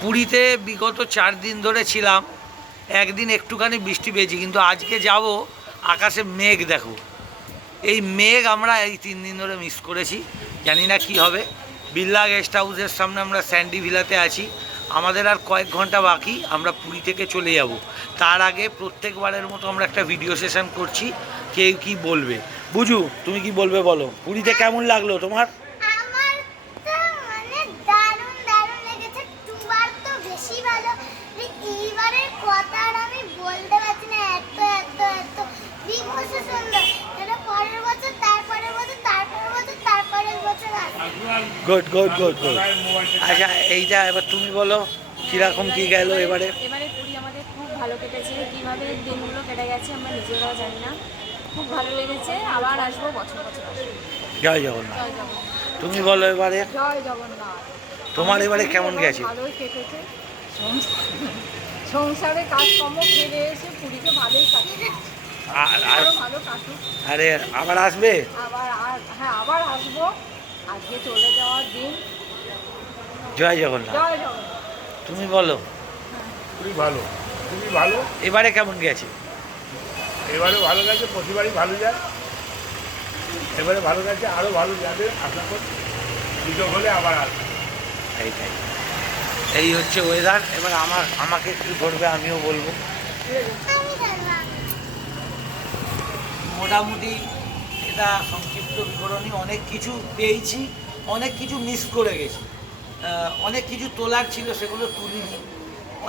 পুরীতে বিগত 4 দিন ধরে ছিলাম, একদিন একটুখানি বৃষ্টি পেয়েছি, কিন্তু আজকে যাব আকাশে মেঘ দেখো। এই মেঘ আমরা এই 3 দিন ধরে মিস করেছি, জানি না কি হবে। বিড়লা গেস্ট হাউসের সামনে আমরা স্যান্ডি ভিলাতে আছি, আমাদের আর কয়েক ঘন্টা বাকি, আমরা পুরী থেকে চলে যাব। তার আগে প্রত্যেকবারের মতো আমরা একটা ভিডিও সেশন করছি, কে কি বলবে। বুঝু, তুমি কি বলবে বলো, পুরীতে কেমন লাগলো তোমার? Good good good good. আচ্ছা, এইটা এবার তুমি বলো কীরকম কী গেল এবারে? এবারে পুরী আমাদের খুব ভালো কেটেছে, কীভাবে দিনগুলো কেটে গেছে আমরা নিজেরাও জানি না। খুব ভালো লেগেছে, আবার আসবো, বছর বছর আসবো। জয় জগন্নাথ। জয় জগন্নাথ। তুমি বলো এবারে, জয় জগন্নাথ। তোমার এবারে কেমন গেছে? ভালোই কেটেছে, সংসারে কাজকর্ম ফেলে এসে পুরীতে ভালোই কাটছে। আরো ভালো কাটুক। আরে আবার আসবে? হ্যাঁ, আবার আসবো। আজকে চলে যাওয়ার দিন। জয় জগন্নাথ। জয় জগন্নাথ। তুমি বলো। খুবই ভালো, খুবই ভালো। এবারে কেমন গেছে? এবারে ভালো গেছে, প্রতিবারই ভালো যায়। এবারে ভালো গেছে, আরও ভালো যাবে আশা করি। সুযোগ হলে আবার আসবে। এইটাই, এই হচ্ছে ওয়েদার। এবার আমাকে একটু ধরবে, আমিও বলবো। মোটামুটি এটা সংক্ষিপ্ত বিবরণী। অনেক কিছু পেয়েছি, অনেক কিছু মিস করে গেছি, অনেক কিছু তোলার ছিল সেগুলো তুলিনি।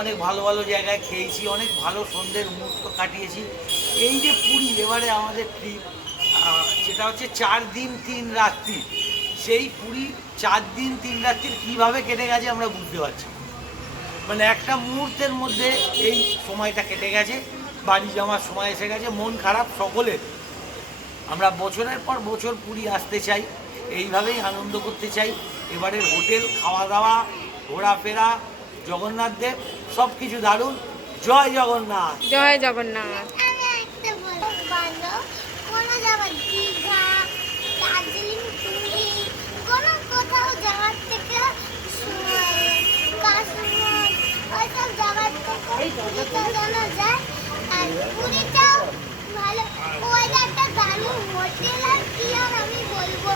অনেক ভালো ভালো জায়গায় খেয়েছি, অনেক ভালো সন্ধ্যের মুহূর্ত কাটিয়েছি। এই যে পুরী এবারে আমাদের ট্রিপ, যেটা হচ্ছে 4 দিন 3 রাত্রি, সেই পুরী 4 দিন 3 রাত্রির কীভাবে কেটে গেছে আমরা বুঝতে পারছি। মানে একটা মুহূর্তের মধ্যে এই সময়টা কেটে গেছে, বাড়ি যাওয়ার সময় এসে গেছে। মন খারাপ সকলের। আমরা বছরের পর বছর পুরী আসতে চাই, এইভাবেই আনন্দ করতে চাই। এবারের হোটেল, খাওয়া দাওয়া, ঘোরাফেরা, জগন্নাথ দেব সব কিছু দারুণ। জয় জগন্নাথ। জয় জগন্নাথ। ভালো ওয়েদারটা দারুণ, হোটেল আর কি আর আমি বলবো।